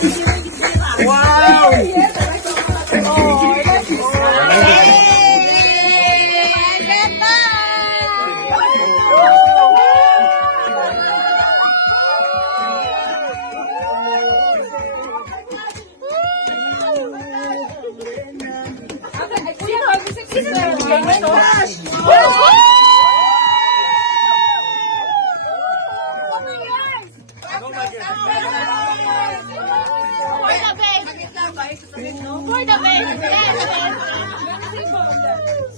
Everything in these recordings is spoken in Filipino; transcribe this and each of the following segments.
Wow! For the best!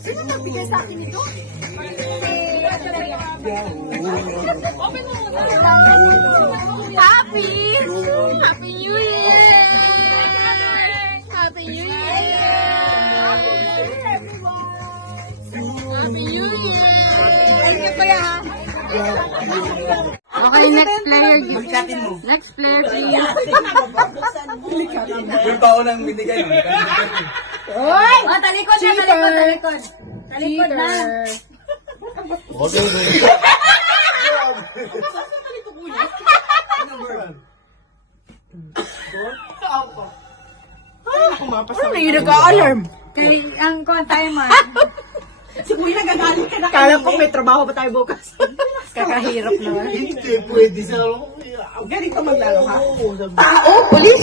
Sino magbigay sa akin ito? Open mo muna! Happy! Happy New Year! Happy New Year! Happy New Year! Thank you kuya ha! Okay, next player. Next player, please. Yung baon ang binigay mo. Oy! Oh, talikod na, talikod. Talikod na. Ano na yung nag-a-alarm? Kaya ang timer. Si Kuya nagagalit ka na. Kala ko may trabaho pa tayo bukas. Kakahirap naman. Hindi pwede sa Ganito maglaro ka. tao, polis.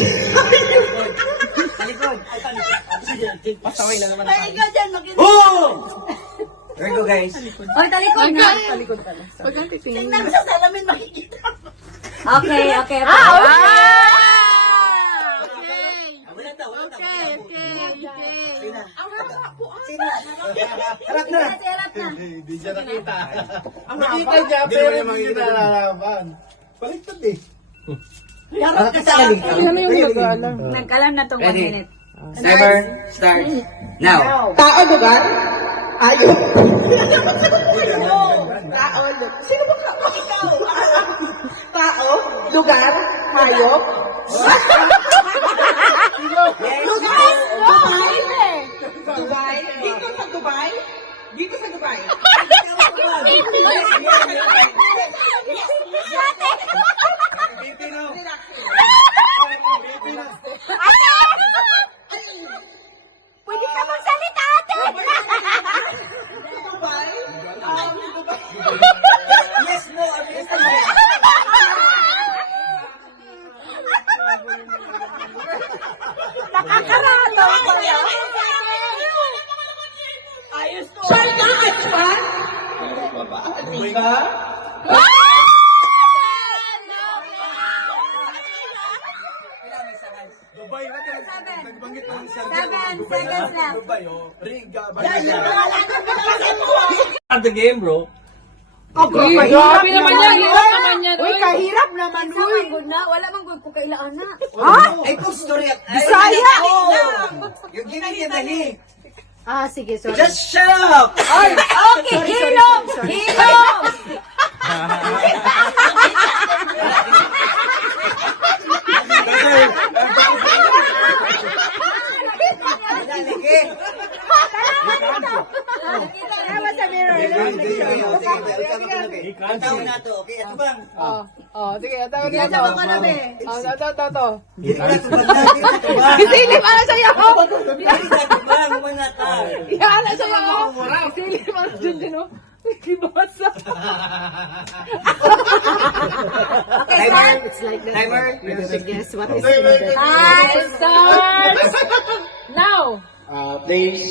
Pasaway na naman. Ikaw dyan, makinig. Oh! There you go, guys. Oy, talikod na. Talikod ka lang. Huwag kang titingin. Tingnan mo sa salamin, makikita. Okay. Okay. Harap na. Harap na. Hindi siya nakita. Ang Nakita niya, Hindi pero mo hindi makita. nalalaban. Baliktad eh. Harap ka sa akin. Alam mo yung nag-a-alarm. Nagkalam na tong 1 Ready? minute. Timer, start. Now. Tao, lugar? Ayun. Tao, lugar. Sino ba ka? Ikaw. Tao, lugar, hayop. Dubai? Dito sa Dubai? Dito sa Dubai? Pwede ka magsalita, ate! Dubai? Yes mo, yes mo. Nakakarado ko yan. Ayos ko. Sharka at Swan? Diba? Dubai, wag ka nagbanggit mo ng 7 seconds left. Dubai, oh. Riga, Start the game, bro. Okay, Grabe naman yan, hirap naman yan. Uy, kahirap naman, Sa uy. manggod na, wala mang gud ko kailangan na. Ay, kung story. Bisaya! You're giving him a hint. Ah, sige, sorry. Just shut up! Okay, hilom! Hilom! Tama sa mirror. Tawa na to, okay? Ito bang? Oh, sige, tawag Sige, na sabi ko na, be. Oh, to. Isilip, ano sa'yo? Ihala siya ako. Silip ang dyan, oh. Kibasa. Timer? It's like that. Timer? You have to guess what is Wait, wait, in the... Time Starts now. Place.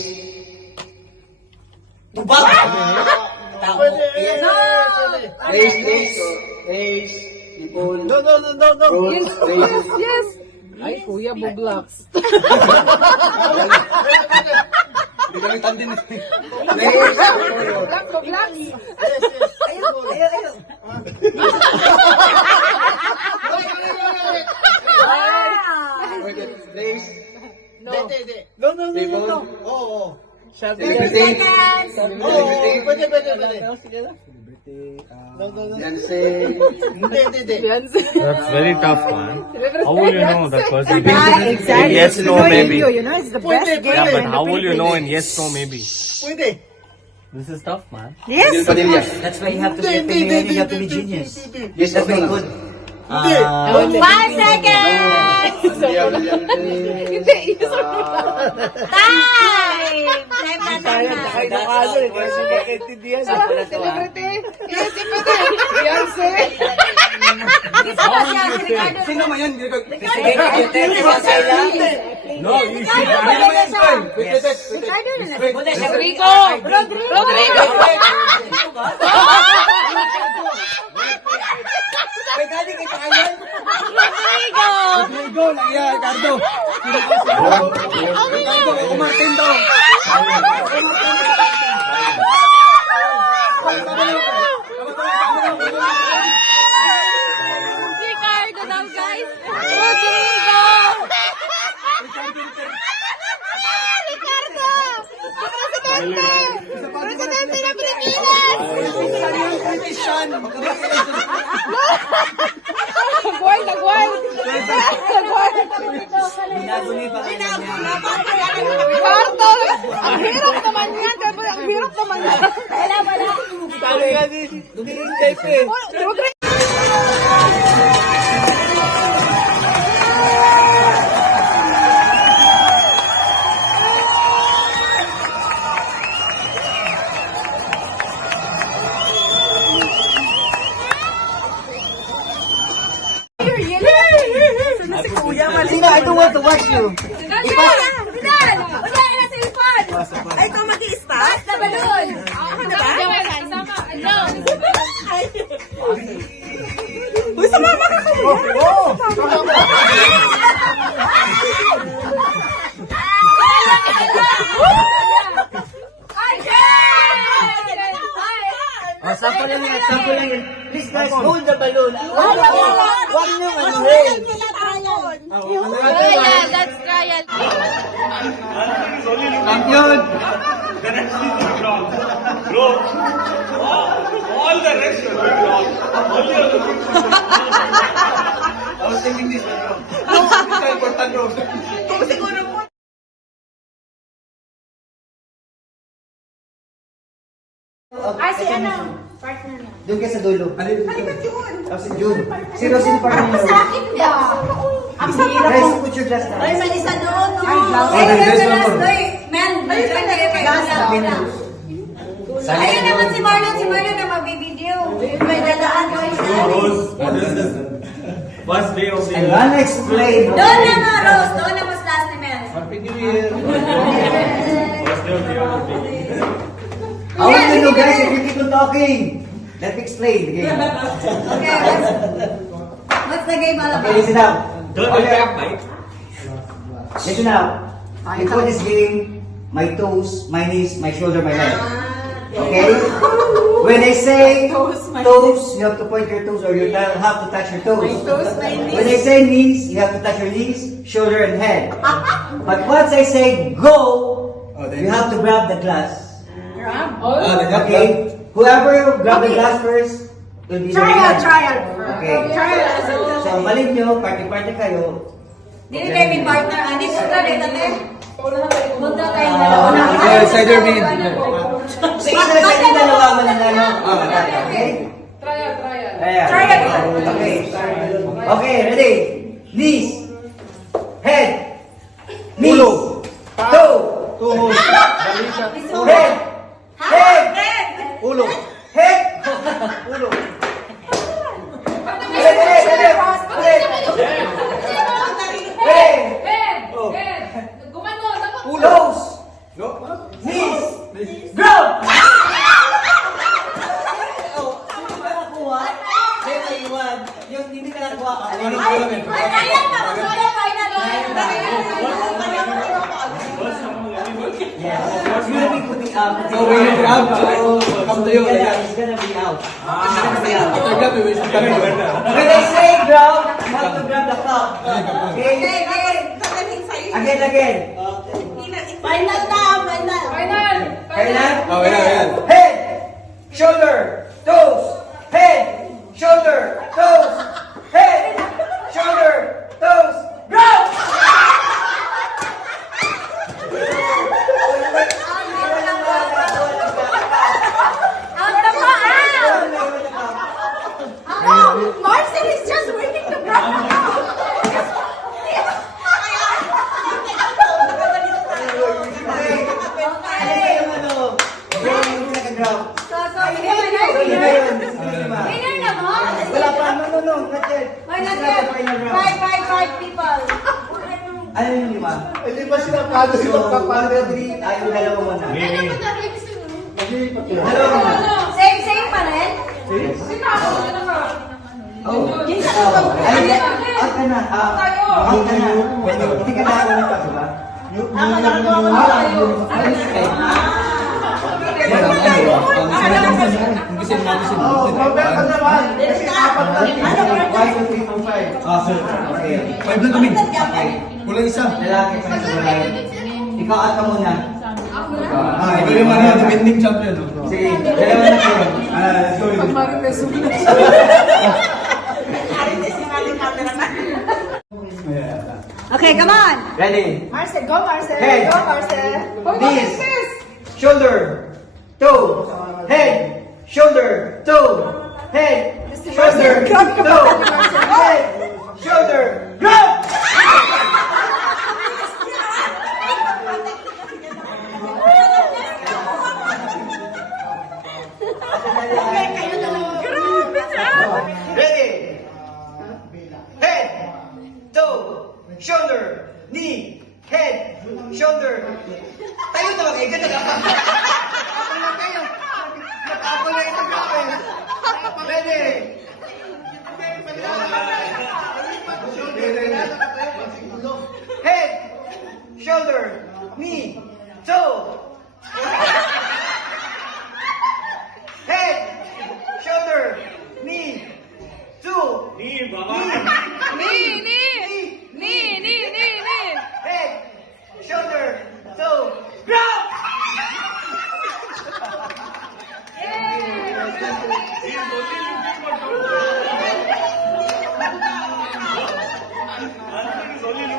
Tubag! Tao. Pwede. Yes. Place. People. No. Roads. Place. Yes. Ay, kuya, bublocks. Hindi kami tandem. Place. Bublocks. Ayun. Place. No. No. Oo. Seconds. Oo, pwede. Hindi. Beyonce. That's very tough, man. How will you know that person? Exactly. Yes, no, maybe. You know, it's the best game. Yeah, but how will you know in yes, no, maybe? Pwede. This is tough, man. Yes. That's why you have to be opinionated, you have to be genius. Yes, that's very good. 5 seconds! Hindi, isang Time! Time na, time na. Ay, nakalo eh. Kasi makaintindihan. Celebrity. Yes, Beyonce. Sino man yan? No, you should. Rico. Rodrigo. Rodrigo, lang yan, Ricardo. Ricardo, ako Martin daw. Ricardo daw, guys. Rodrigo. Ricardo. Presidente ng Pilipinas. Nagway. Ricardo. Ang hirap naman yan. Ang hirap naman yan. Wala. Talo ka din. Dumingin eh. Rodrigo. I don't want to watch you. Ay, ikaw mag-iis pa? Basta balon! Uy, sumama ka kuya. Sample lang yan. Please guys, hold the balloon. Huwag nyo manuhin. Trial, that's trial. Champion! All the rest are very wrong. Only on the I was thinking this one wrong. This is important wrong. Kung siguro mo. Ay, si ano? Partner niya. Doon ka sa dulo. Halikat yun. Si June. Sino partner Sa niyo? akin ba? Ang hirap Guys, mo. put your glass down. Ay, may isa doon. No? Ay, there's one more. Mel, may isa na yung ayun naman si Marlon. Si Marlon na magbibideo. May dalaan ko isa. First day of the And I'll explain. Doon na nga, Rose. Doon na mas last ni Mel. First day of the year. I want to know guys if you keep on talking. Let me explain the game. Okay, what's the game all Okay, about? listen up. Don't attack, mate. Listen up. Before this game, my toes, my knees, my shoulder, my head. Okay? When I say toes, you have to point your toes or you have to touch your toes. When I say knees, you have to touch your knees, shoulder, and head. But once I say go, you have to grab the glass. Okay? Whoever grab the glass first will be the winner. Trial. Okay. So, balik nyo, party-party kayo. Dili kayo may partner. Hindi po ka rin, tate. Punta kayo cider bean. Sige, sa dalawa mananalo. Okay? Trial. Trial. Okay. Okay, ready? Knees. Head. Knees. Toe. Head. Head. Ulo. Head. Ulo. Gumano, dapat. Toes. Knees. Ground. Yung hindi ka nakuha ka. Ay, ayan na. Masaya kayo na doon. It's gonna be putting up. So when you grab, come to you. It's gonna be out. It's gonna be out. When I say grab, you have to grab the cup. Okay? Again. Final na, final. Final. Kailan? Head, shoulder, toes. Head, shoulder, toes. Head, shoulder, toes. Grab! Out na po, Marcel is just waiting to grab. Ano yung lima? Hindi ba sinapado si So, Pagkapal? 1, 2, 3, yung dalawa muna. Mimi. Dalawa muna. Same pa rin? Oh, ay, out ka na. Out ka na. Hindi ka na ako pa, diba? Oo, mabel ka naman. Kasi apat na rin. 1, 2, 3, 4, 5. Ah, sir. Okay. Five lang kami. Okay. Kulang isa. Lalaki pa sa balay. Ikaw out ka muna. Ikaw yung mga defending champion. Sige, dalawa na kayo. Let's go. Okay, come on. Ready? Marcel, go Marcel. Hey. Go Marcel. Knees, shoulder, toe, head, shoulder, toe, head, shoulder, toe, head, shoulder, grab! Ready? Head, toe, shoulder, knee, head, shoulder. Tayo na mag ganun lang. Ako na kayo. Ako na ito gawin. Ready? Head, shoulder, knee, toe. Head, shoulder, knee, toe. Ni, baba. Head, shoulder, toe, grab!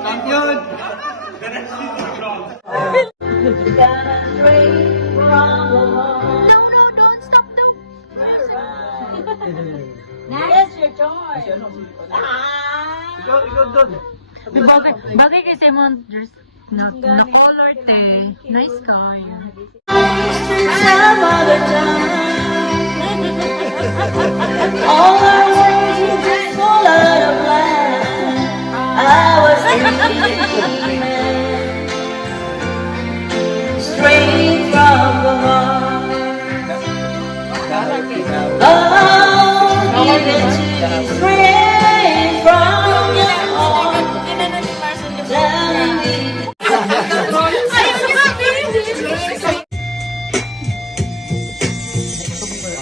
Champion! Next, your choice. Bakit kasi mo na color te? Nice car. Some other time. All our words were just full of lies. I was dreaming straight from the heart. Oh, give it to me straight from your heart. Telling me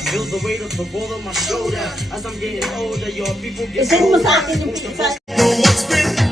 Feel the weight of the world on my shoulder. As I'm getting older, your people get Send mo sa akin yung pizza. older.